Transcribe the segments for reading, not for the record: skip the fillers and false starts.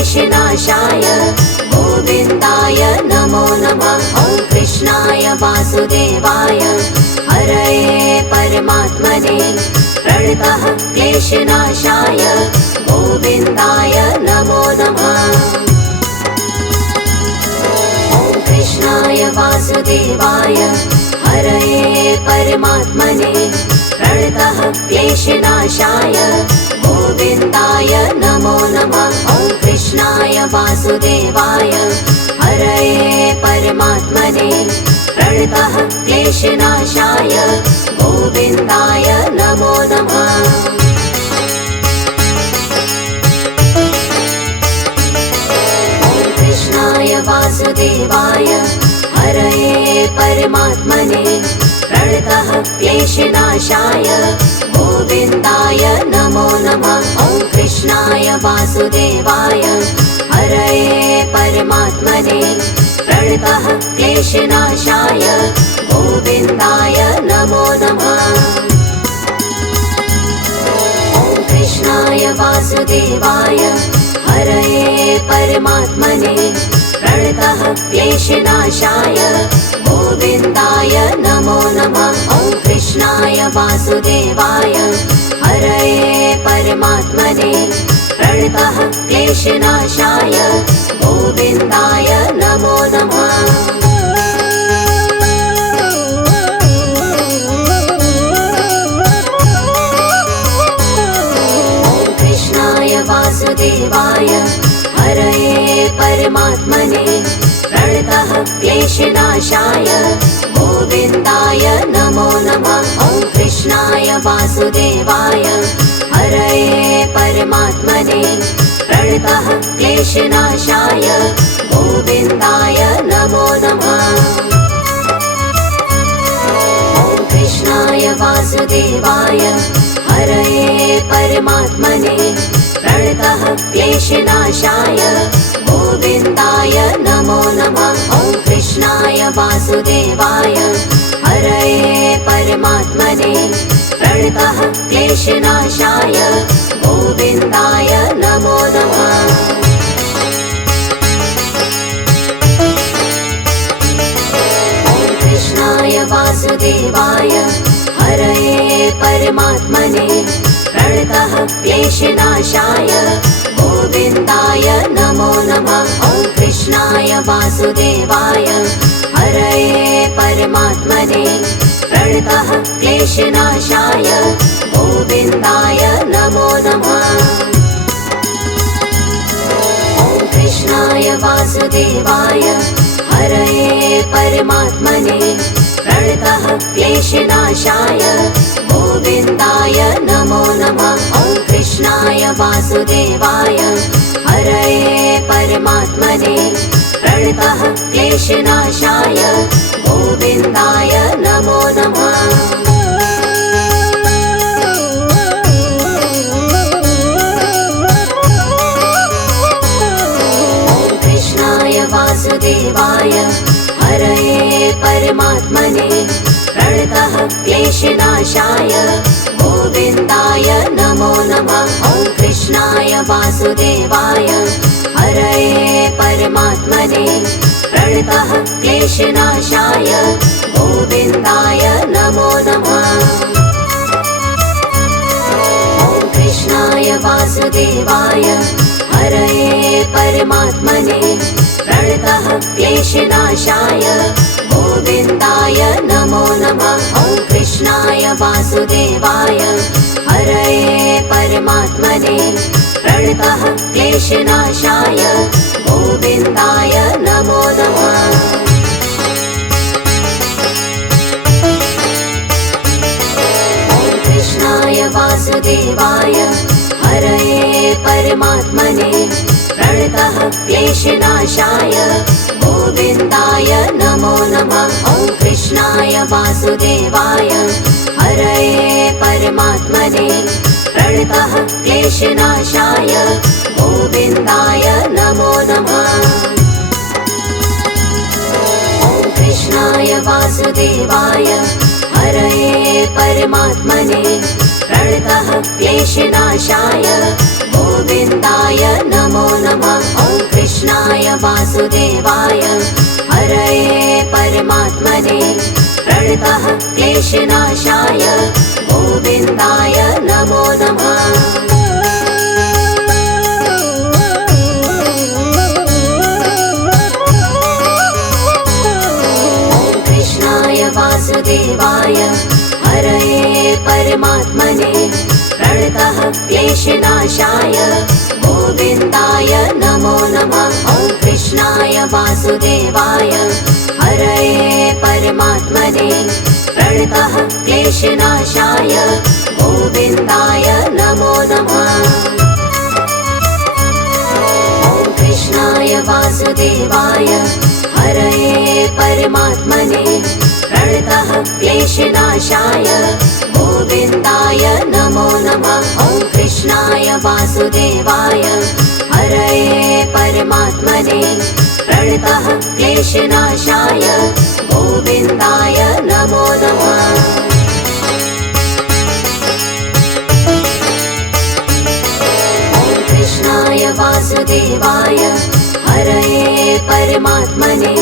क्लेशनाशाय गोविन्दाय नमो नमः। ॐ कृष्णाय वासुदेवाय हरये परमात्मने प्रणतः क्लेशनाशाय गोविन्दाय नमो नमः। ॐ कृष्णाय वासुदेवाय हरये परमात्मने प्रणतः क्लेशनाशाय गोविन्दाय नमो नमः। ॐ कृष्णाय वासुदेवाय हरये परमात्मने प्रणतः क्लेशनाशाय गोविन्दाय नमो नमः। ॐ कृष्णाय वासुदेवाय हरये परमात्मने प्रणतः क्लेशनाशाय गोविन्दाय नमो नमः। ॐ कृष्णाय वासुदेवाय हरये परमात्मने प्रणतः क्लेशनाशाय गोविन्दाय नमो नमः। ॐ कृष्णाय वासुदेवाय हरये परमात्मने प्रणतः क्लेशनाशाय गोविन्दाय नमो नमः। ॐ कृष्णाय वासुदेवाय हरये परमात्मने प्रणतः क्लेशनाशाय गोविन्दाय नमो नमः। ॐ कृष्णाय वासुदेवाय हरये परमात्मने प्रणतः क्लेशनाशाय गोविन्दाय नमो नमः। ॐ कृष्णाय वासुदेवाय हरये परमात्मने प्रणतः क्लेशनाशाय गोविन्दाय नमो नमः। ॐ कृष्णाय वासुदेवाय हरये परमात्मने प्रणतः क्लेशनाशाय गोविन्दाय नमो नमः। ॐ कृष्णाय वासुदेवाय हरये परमात्मने प्रणतः क्लेशनाशाय गोविन्दाय नमो नमः। ॐ कृष्णाय वासुदेवाय हरये परमात्मने प्रणतः क्लेशनाशाय गोविन्दाय नमो नमः। ॐ कृष्णाय वासुदेवाय हरये परमात्मने प्रणतः क्लेशनाशाय गोविन्दाय नमो नमः। ॐ कृष्णाय वासुदेवाय हरये परमात्मने प्रणतः क्लेशनाशाय गोविन्दाय नमो नमः। ॐ कृष्णाय वासुदेवाय हरये परमात्मने प्रणतः क्लेशनाशाय गोविन्दाय नमो नमः। ॐ कृष्णाय वासुदेवाय हरये परमात्मने प्रणतः क्लेशनाशाय गोविन्दाय नमो नमः। ॐ कृष्णाय वासुदेवाय हरये परमात्मने प्रणतः क्लेशनाशाय गोविन्दाय नमो नमः। ॐ कृष्णाय वासुदेवाय हरये परमात्मने प्रणतः क्लेशनाशाय गोविन्दाय नमो नमः। ॐ कृष्णाय वासुदेवाय हरये परमात्मने प्रणतः क्लेशनाशाय गोविन्दाय नमो नमः। ॐ कृष्णाय वासुदेवाय हरये परमात्मने प्रणतः क्लेशनाशाय गोविन्दाय नमो नमः। ॐ कृष्णाय वासुदेवाय हरये परमात्मने प्रणतः क्लेशनाशाय गोविन्दाय नमो नमः। ॐ कृष्णाय वासुदेवाय हरये परमात्मने प्रणतः क्लेशनाशाय गोविन्दाय नमो नमः। वासुदेवाय हरये परमात्मने प्रणतः क्लेशनाशाय गोविन्दाय नमो नमः। वासुदेवाय हरये परमात्मने प्रणतः क्लेशनाशाय गोविन्दाय नमो नमः। ॐ कृष्णाय वासुदेवाय हरये परमात्मने प्रणतः क्लेशनाशाय गोविन्दाय नमो नमः। ॐ कृष्णाय वासुदेवाय हरये परमात्मने प्रणतः क्लेशनाशाय गोविन्दाय नमो नमः। ॐ कृष्णाय वासुदेवाय हरये परमात्मने प्रणतः क्लेशनाशाय गोविन्दाय नमो नमः। ॐ कृष्णाय वासुदेवाय हरये परमात्मने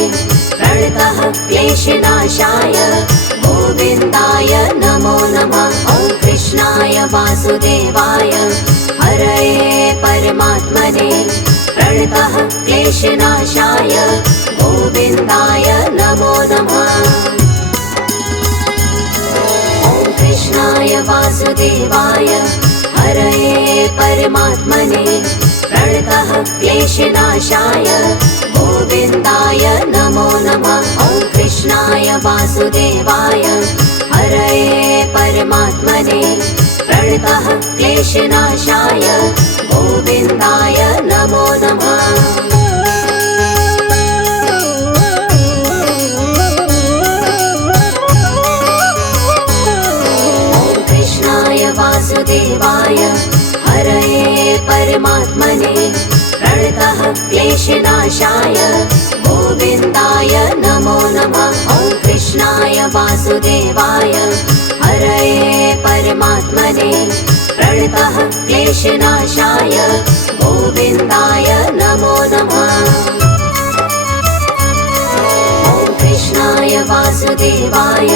प्रणतः क्लेशनाशाय गोविन्दाय नमो नमः। ॐ कृष्णाय वासुदेवाय हरये परमात्मने प्रणतः क्लेशनाशाय गोविन्दाय नमो नमः। ॐ कृष्णाय वासुदेवाय हरये परमात्मने प्रणतः क्लेशनाशाय गोविन्दाय नमो नमः। ॐ कृष्णाय वासुदेवाय हरये परमात्मने प्रणतः क्लेशनाशाय गोविन्दाय नमो नमः। ॐ कृष्णाय वासुदेवाय हरये परमात्मने प्रणतः क्लेशनाशाय गोविन्दाय नमो नमः। ॐ कृष्णाय वासुदेवाय हरये परमात्मने प्रणतः क्लेशनाशाय गोविन्दाय नमो नमः। ॐ कृष्णाय वासुदेवाय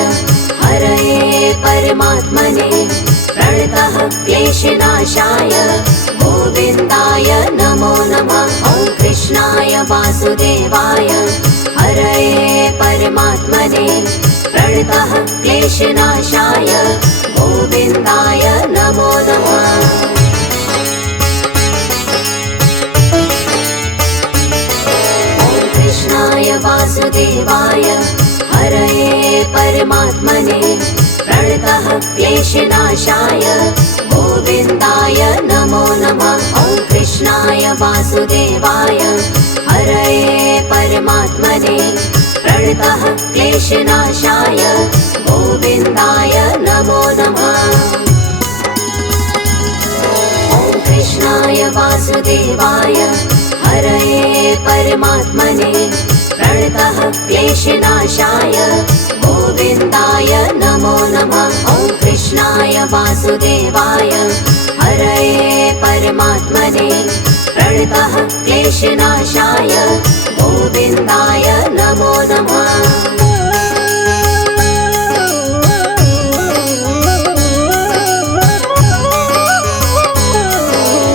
हरये परमात्मने प्रणतः क्लेशनाशाय गोविन्दाय नमो नमः। ॐ कृष्णाय वासुदेवाय हरये परमात्मने प्रणतः क्लेशनाशाय गोविन्दाय नमो नमः। ॐ कृष्णाय वासुदेवाय हरये परमात्मने प्रणतः क्लेशनाशाय गोविन्दाय नमो नमः। ॐ कृष्णाय वासुदेवाय हरये परमात्मने प्रणतः क्लेशनाशाय गोविन्दाय नमो नमः। ॐ कृष्णाय वासुदेवाय हरये परमात्मने प्रणतः क्लेशनाशाय गोविन्दाय नमो नमः। ॐ कृष्णाय वासुदेवाय हरये परमात्मने प्रणतः क्लेशनाशाय गोविन्दाय नमो नमः।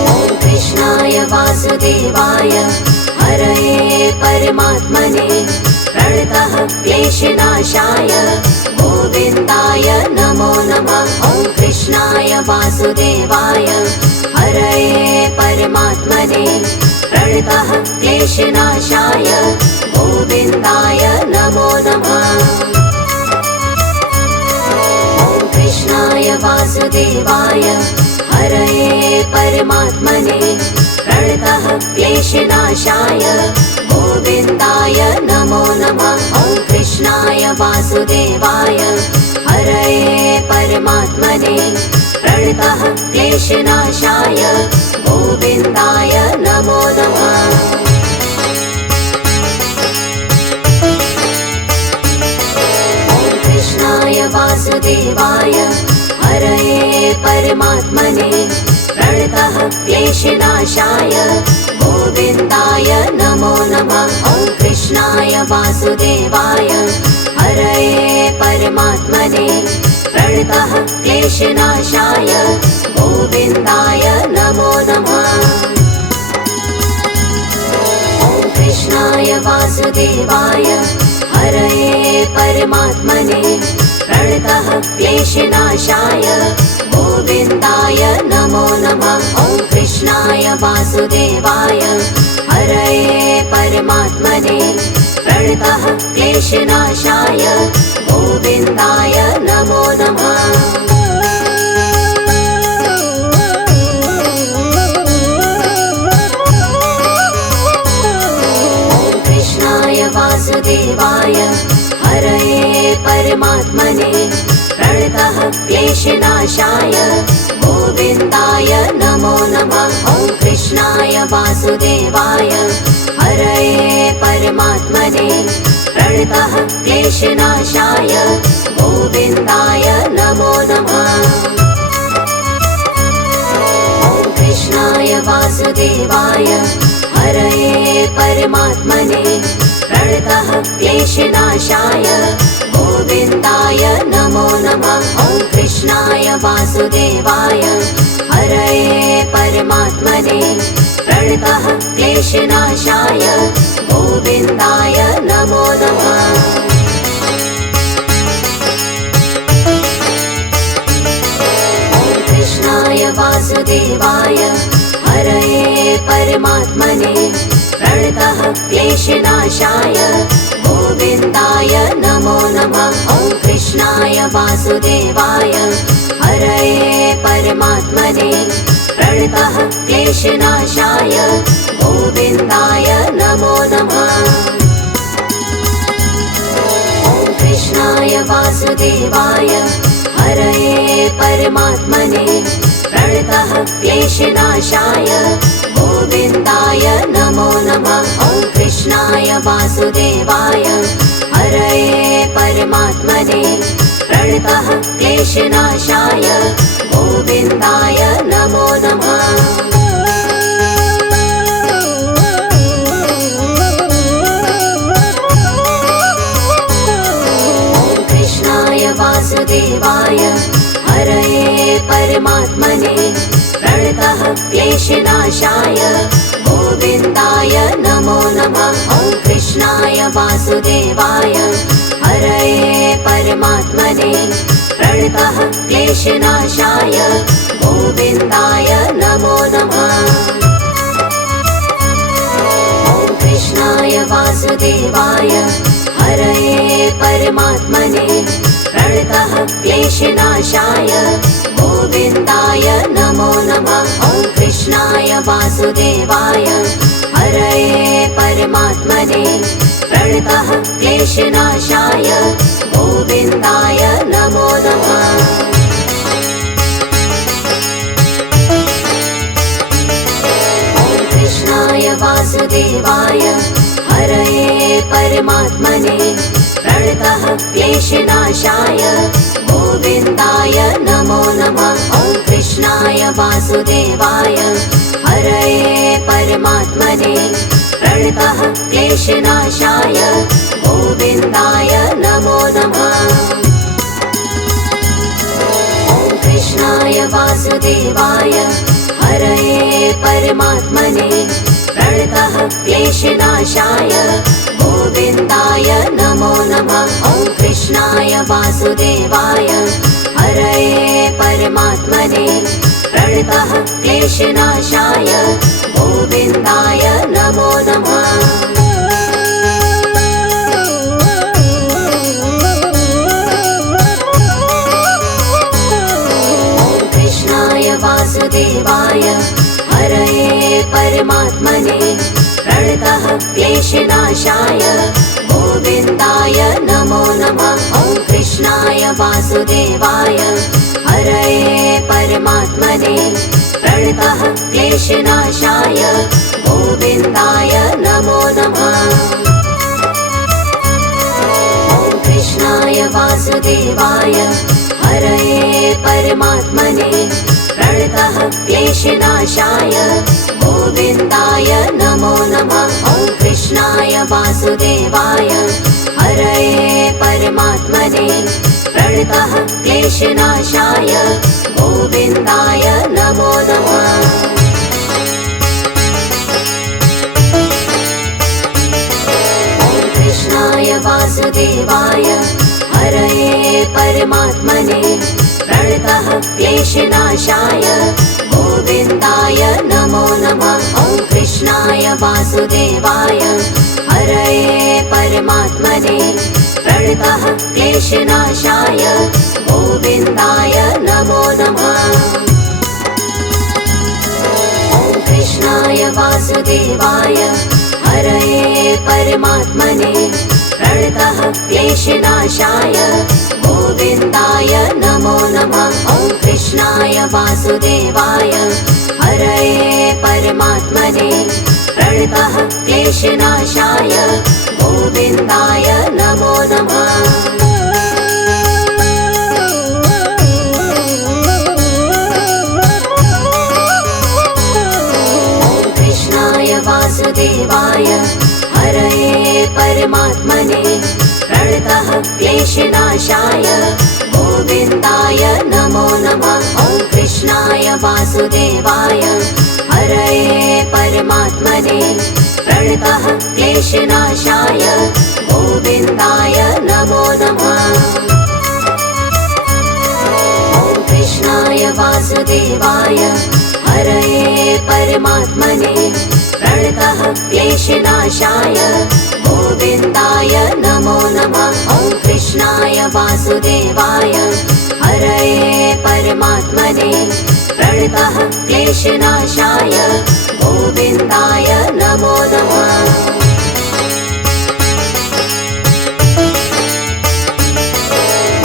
ॐ कृष्णाय वासुदेवाय हरये परमात्मने प्रणतः क्लेशनाशाय गोविन्दाय नमो नमः। ॐ कृष्णाय वासुदेवाय हरये परमात्मने प्रणतः क्लेशनाशाय गोविन्दाय नमो नमः। ॐ कृष्णाय वासुदेवाय हरये परमात्मने प्रणतः क्लेशनाशाय गोविन्दाय नमो नमः। ॐ कृष्णाय वासुदेवाय हरये परमात्मने प्रणतः क्लेशनाशाय गोविन्दाय नमो नमः। ॐ कृष्णाय वासुदेवाय हरये परमात्मने प्रणतः क्लेशनाशाय गोविन्दाय नमो नमः। वासुदेवाय हरये परमात्मने प्रणतः क्लेशनाशाय गोविन्दाय नमो नमः। ॐ कृष्णाय वासुदेवाय हरये परमात्मने प्रणतः क्लेशनाशाय गोविन्दाय नमो नमः। ॐ कृष्णाय वासुदेवाय हरये परमात्मने प्रणतः क्लेशनाशाय गोविन्दाय नमो नमः। ॐ कृष्णाय वासुदेवाय हरये परमात्मने प्रणतः क्लेशनाशाय गोविन्दाय नमो नमः। ॐ कृष्णाय वासुदेवाय हरये परमात्मने प्रणतः क्लेशनाशाय गोविन्दाय नमो नमः। ॐ कृष्णाय वासुदेवाय हरये परमात्मने प्रणतः क्लेशनाशाय गोविन्दाय नमो नमः। ॐ कृष्णाय वासुदेवाय हरये परमात्मने प्रणतः क्लेशनाशाय गोविन्दाय नमो नमः। ॐ कृष्णाय वासुदेवाय हरये परमात्मने प्रणतः क्लेशनाशाय गोविन्दाय नमो नमः। ॐ कृष्णाय वासुदेवाय हरये परमात्मने प्रणतः क्लेशनाशाय गोविन्दाय नमो नमः। ॐ कृष्णाय वासुदेवाय हरये परमात्मने प्रणतः क्लेशनाशाय गोविन्दाय नमो नमः। ॐ कृष्णाय वासुदेवाय हरये परमात्मने प्रणतः क्लेशनाशाय गोविन्दाय नमो नमः। ॐ कृष्णाय वासुदेवाय हरये परमात्मने प्रणतः क्लेशनाशाय गोविन्दाय नमो नमः। ॐ कृष्णाय वासुदेवाय हरये परमात्मने प्रणतः क्लेशनाशाय गोविन्दाय नमो नमः। ॐ कृष्णाय वासुदेवाय हरये परमात्मने प्रणतः क्लेशनाशाय गोविन्दाय नमो नमः। ॐ कृष्णाय वासुदेवाय हरये परमात्मने प्रणतः क्लेशनाशाय गोविन्दाय नमो नमः। ॐ कृष्णाय वासुदेवाय हरये परमात्मने प्रणतः क्लेशनाशाय गोविन्दाय नमो नमः। ॐ कृष्णाय वासुदेवाय हरये परमात्मने प्रणतः क्लेशनाशाय गोविन्दाय नमो नमः। ॐ कृष्णाय वासुदेवाय हरये परमात्मने प्रणतः क्लेशनाशाय गोविन्दाय नमो नमः। ॐ कृष्णाय वासुदेवाय हरये परमात्मने प्रणतः क्लेशनाशाय गोविन्दाय नमो नमः। ॐ कृष्णाय वासुदेवाय हरये परमात्मने प्रणतः क्लेशनाशाय गोविन्दाय नमो नमः। ॐ कृष्णाय वासुदेवाय हरये परमात्मने प्रणतः क्लेशनाशाय गोविन्दाय नमो नमः। ॐ कृष्णाय वासुदेवाय हरये परमात्मने प्रणतः क्लेशनाशाय गोविन्दाय नमो नमः। ॐ कृष्णाय वासुदेवाय क्लेशनाशाय गोविन्दाय नमो नमः। कृष्णाय वासुदेवाय हरये परमात्मने प्रणतः क्लेशनाशाय गोविन्दाय नमो नमः। ॐ कृष्णाय वासुदेवाय हरये परमात्मने प्रणतः क्लेशनाशाय गोविन्दाय नमो नमः। ॐ कृष्णाय वासुदेवाय हरये परमात्मने प्रणतः क्लेशनाशाय गोविन्दाय नमो नमः। ॐ कृष्णाय वासुदेवाय हरये परमात्मने प्रणतः क्लेशनाशाय गोविन्दाय नमो नमः। वासुदेवाय हरये परमात्मने प्रणतः क्लेशनाशाय गोविन्दाय नमो नमः। ॐ कृष्णाय वासुदेवाय हरये परमात्मने प्रणतः क्लेशनाशाय गोविन्दाय नमो नमः। ॐ कृष्णाय वासुदेवाय हरये परमात्मने प्रणतः क्लेशनाशाय गोविन्दाय नमो नमः। ॐ कृष्णाय वासुदेवाय हरये परमात्मने प्रणतः क्लेशनाशाय गोविन्दाय नमो नमः।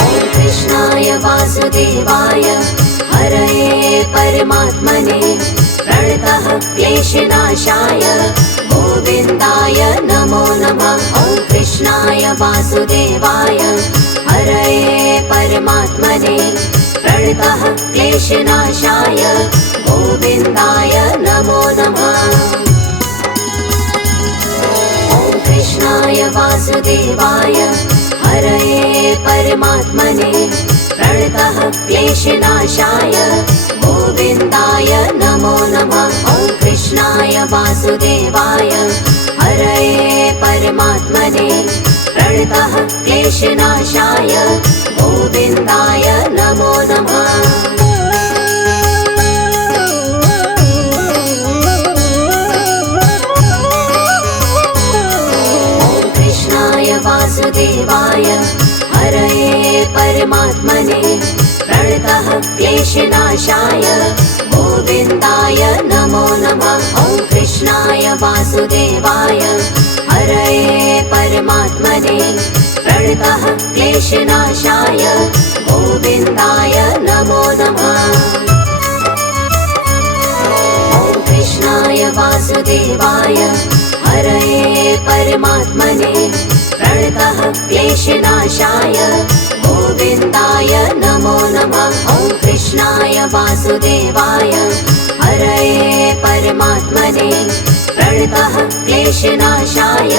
ॐ कृष्णाय वासुदेवाय हरये परमात्मने प्रणतः क्लेशनाशाय गोविन्दाय नमो नमः। ॐ कृष्णाय वासुदेवाय हरये परमात्मने प्रणतः क्लेशनाशाय गोविन्दाय नमो नमः। ॐ कृष्णाय वासुदेवाय हरये परमात्मने प्रणतः क्लेशनाशाय गोविन्दाय नमो नमः। ॐ कृष्णाय वासुदेवाय हरये परमात्मने प्रणतः क्लेशनाशाय गोविन्दाय नमो नमः। वासुदेवाय हरये परमात्मने प्रणतः क्लेशनाशाय गोविन्दाय नमो नमः। ॐ कृष्णाय वासुदेवाय हरये परमात्मने प्रणतः क्लेशनाशाय गोविन्दाय नमो नमः। ॐ कृष्णाय वासुदेवाय हरये परमात्मने प्रणतः क्लेशनाशाय गोविन्दाय नमो नमः। ॐ कृष्णाय वासुदेवाय हरये परमात्मने प्रणतः क्लेशनाशाय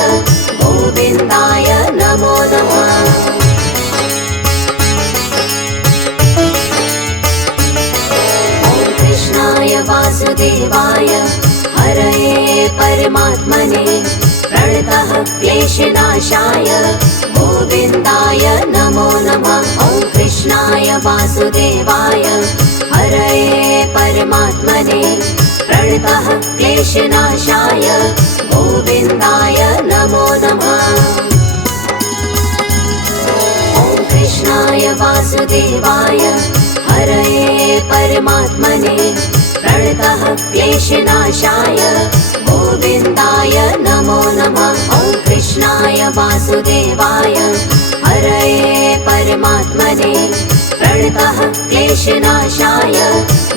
गोविन्दाय नमो नमः। ॐ कृष्णाय वासुदेवाय हरये परमात्मने प्रणतः क्लेशनाशाय गोविन्दाय नमो नमः। ॐ कृष्णाय वासुदेवाय हरये परमात्मने प्रणतः क्लेशनाशाय गोविन्दाय नमो नमः। ॐ कृष्णाय वासुदेवाय हरये परमात्मने प्रणतः क्लेशनाशाय गोविन्दाय नमो नमः। ॐ कृष्णाय वासुदेवाय हरये परमात्मने प्रणतः क्लेशनाशाय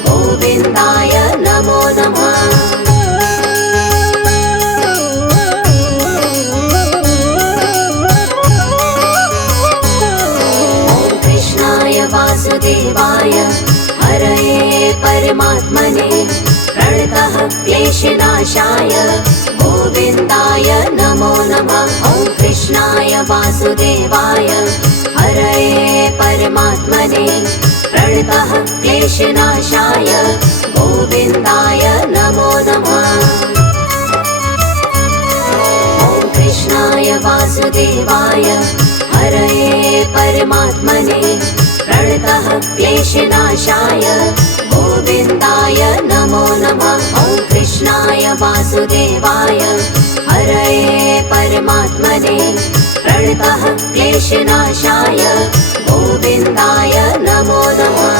गोविन्दाय नमो नमः। वासुदेवाय हरये परमात्मने प्रणतः क्लेशनाशाय गोविन्दाय नमो नमः। ॐ कृष्णाय वासुदेवाय हरये परमात्मने प्रणतः क्लेशनाशाय गोविन्दाय नमो नमः। ॐ कृष्णाय वासुदेवाय हरये परमात्मने प्रणतः क्लेशनाशाय गोविन्दाय नमो नमः। ॐ कृष्णाय वासुदेवाय हरये परमात्मने प्रणतः क्लेशनाशाय गोविन्दाय नमो नमः।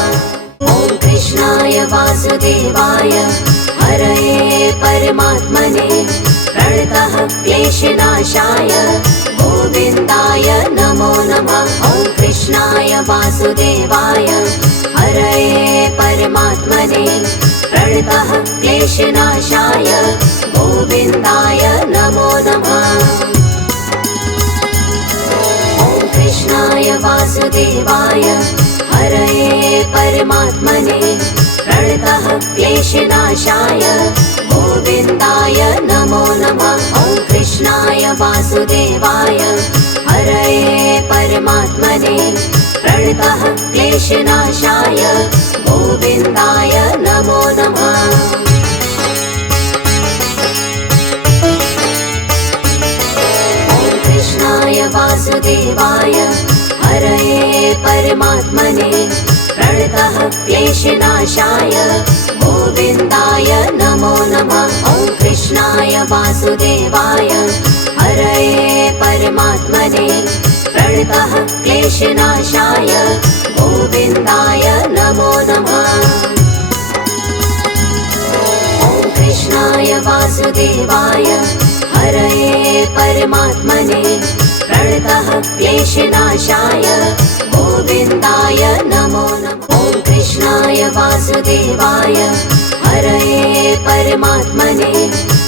ॐ कृष्णाय वासुदेवाय हरये परमात्मने प्रणतः क्लेशनाशाय गोविन्दाय नमो नमः। ॐ कृष्णाय वासुदेवाय हरये परमात्मने प्रणतः क्लेशनाशाय गोविन्दाय नमो नमः। ॐ कृष्णाय वासुदेवाय हरये परमात्मने प्रणतः क्लेशनाशाय गोविन्दाय नमो नमः। ॐ कृष्णाय वासुदेवाय हरये परमात्मने प्रणतः क्लेशनाशाय गोविन्दाय नमो नमः। ॐ कृष्णाय वासुदेवाय हरये परमात्मने प्रणतः क्लेशनाशाय गोविन्दाय नमो नमः। ॐ कृष्णाय वासुदेवाय हरये परमात्मने प्रणतः क्लेशनाशाय गोविन्दाय नमो नमः। ॐ कृष्णाय वासुदेवाय हरये परमात्मने प्रणतः क्लेशनाशाय गोविन्दाय नमो नमः। ॐ कृष्णाय वासुदेवाय हरये परमात्मने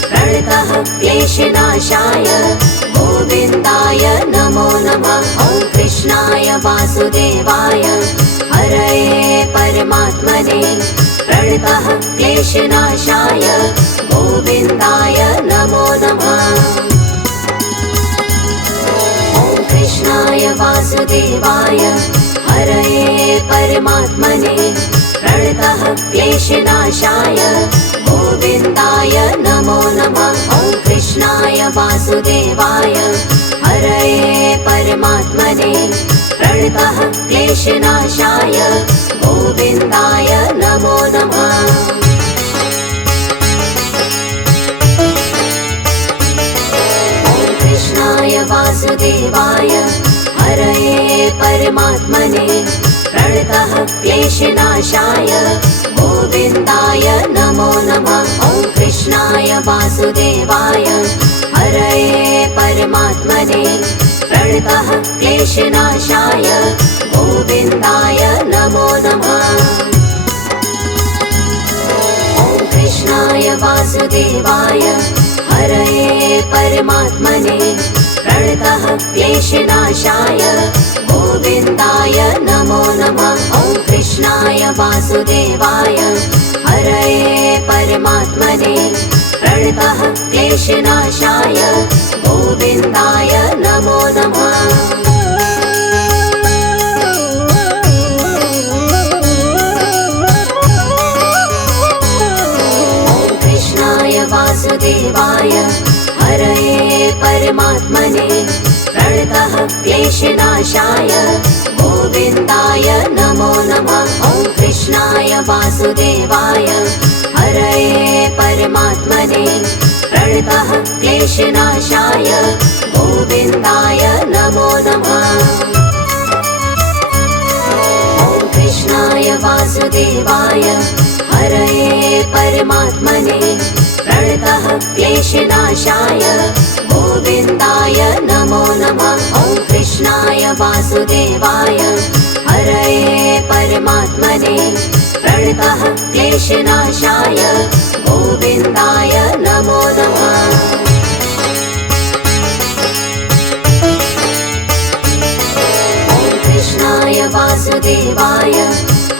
प्रणतः क्लेशनाशाय गोविन्दाय नमो नमः। ॐ कृष्णाय वासुदेवाय हरये परमात्मने प्रणतः क्लेशनाशाय गोविन्दाय नमो नमः। ॐ कृष्णाय वासुदेवाय हरये परमात्मने प्रणतः क्लेशनाशाय गोविन्दाय नमो नमः। ॐ कृष्णाय वासुदेवाय हरये परमात्मने प्रणतः क्लेशनाशाय गोविन्दाय नमो नमः। ॐ कृष्णाय वासुदेवाय हरये परमात्मने प्रणतः क्लेशनाशाय गोविन्दाय नमो नमः। ॐ कृष्णाय वासुदेवाय हरये परमात्मने प्रणतः क्लेशनाशाय गोविन्दाय नमो नमः। ॐ कृष्णाय वासुदेवाय हरये परमात्मने प्रणतः क्लेशनाशाय गोविन्दाय नमो नमः। ॐ कृष्णाय वासुदेवाय हरये परमात्मने प्रणतः क्लेशनाशाय गोविन्दाय नमो नमः। ॐ कृष्णाय वासुदेवाय हरये परमात्मने प्रणतः क्लेशनाशाय गोविन्दाय नमो नमः। ॐ कृष्णाय वासुदेवाय हरये परमात्मने प्रणतः क्लेशनाशाय गोविन्दाय नमो नमः। ॐ कृष्णाय वासुदेवाय हरये परमात्मने प्रणतः क्लेशनाशाय गोविन्दाय नमो नमः। ॐ कृष्णाय वासुदेवाय हरये परमात्मने प्रणतः क्लेशनाशाय गोविन्दाय नमो नमः। ॐ कृष्णाय वासुदेवाय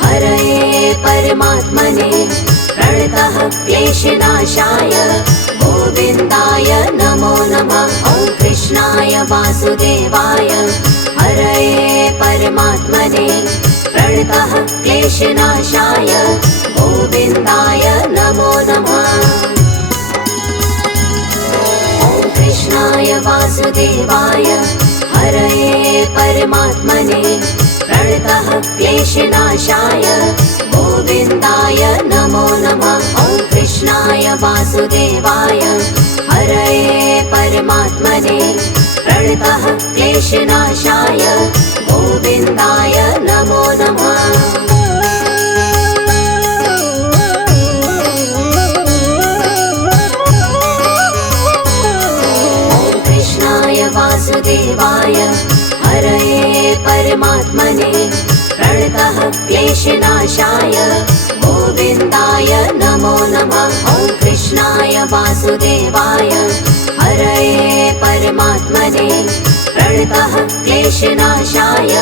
हरये परमात्मने प्रणतः क्लेशनाशाय गोविन्दाय नमो नमः। ॐ कृष्णाय वासुदेवाय हरये परमात्मने क्लेशनाशाय गोविन्दाय नमो नमः। ॐ कृष्णाय वासुदेवाय हरये परमात्मने प्रणतः क्लेशनाशाय गोविन्दाय नमो नमः। ॐ कृष्णाय वासुदेवाय हरये परमात्मने प्रणतः क्लेशनाशाय गोविन्दाय नमो नमः। वासुदेवाय हरये परमात्मने प्रणतः क्लेशनाशाय गोविन्दाय नमो नमः। ॐ कृष्णाय वासुदेवाय हरये परमात्मने प्रणतः क्लेशनाशाय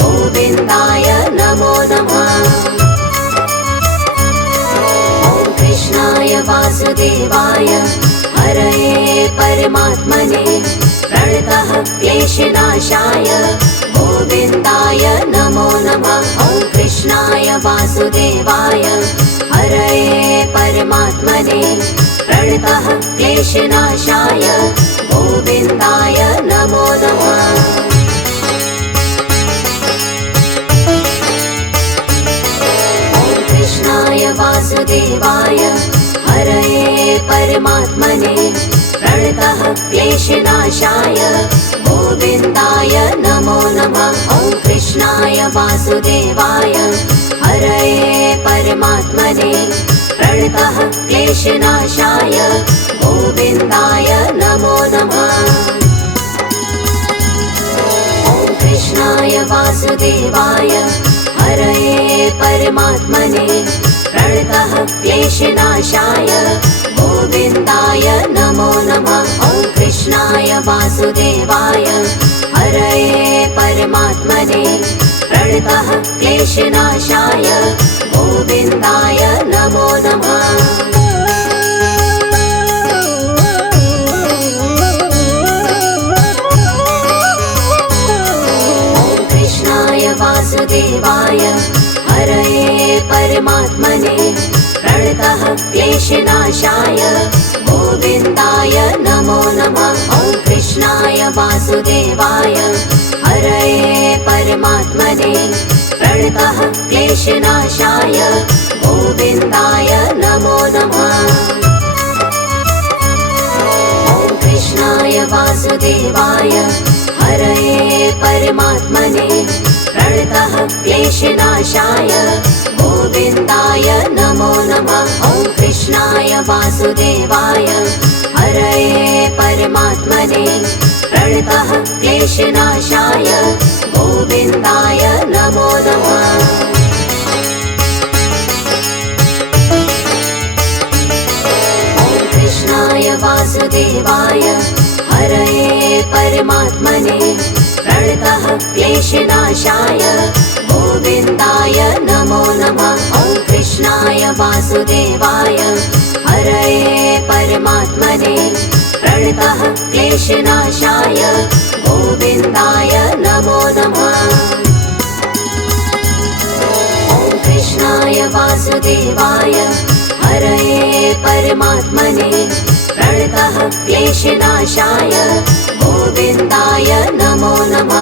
गोविन्दाय नमो नमः। ॐ कृष्णाय वासुदेवाय हरये परमात्मने प्रणतः क्लेशनाशाय गोविन्दाय नमो नमः। ॐ कृष्णाय वासुदेवाय हरये परमात्मने प्रणतः क्लेशनाशाय गोविन्दाय नमो नमः। ॐ कृष्णाय वासुदेवाय हरये परमात्मने प्रणतः क्लेशनाशाय गोविन्दाय नमो नमः। ॐ कृष्णाय वासुदेवाय हरये परमात्मने प्रणतः क्लेशनाशाय गोविन्दाय नमो नमः। ॐ कृष्णाय वासुदेवाय हरये परमात्मने प्रणतः क्लेशनाशाय गोविन्दाय नमो नमः। ॐ कृष्णाय वासुदेवाय हरये परमात्मने प्रणतः क्लेशनाशाय गोविन्दाय नमो नमः। ॐ कृष्णाय वासुदेवाय हरये परमात्मने प्रणतः क्लेशनाशाय गोविन्दाय नमो नमः। ॐ कृष्णाय वासुदेवाय हरये परमात्मने प्रणतः क्लेशनाशाय गोविन्दाय नमो नमः। ॐ कृष्णाय वासुदेवाय हरये परमात्मने प्रणतः क्लेशनाशाय गोविन्दाय नमो नमः। ॐ कृष्णाय वासुदेवाय हरये परमात्मने प्रणतः क्लेशनाशाय गोविन्दाय नमो नमः। ॐ कृष्णाय वासुदेवाय हरये परमात्मने प्रणतः क्लेशनाशाय गोविन्दाय नमो नमः। ॐ कृष्णाय वासुदेवाय हरये परमात्मने प्रणतः क्लेशनाशाय गोविन्दाय नमो नमः। ॐ कृष्णाय वासुदेवाय हरये परमात्मने प्रणतः क्लेशनाशाय गोविन्दाय नमो नमः।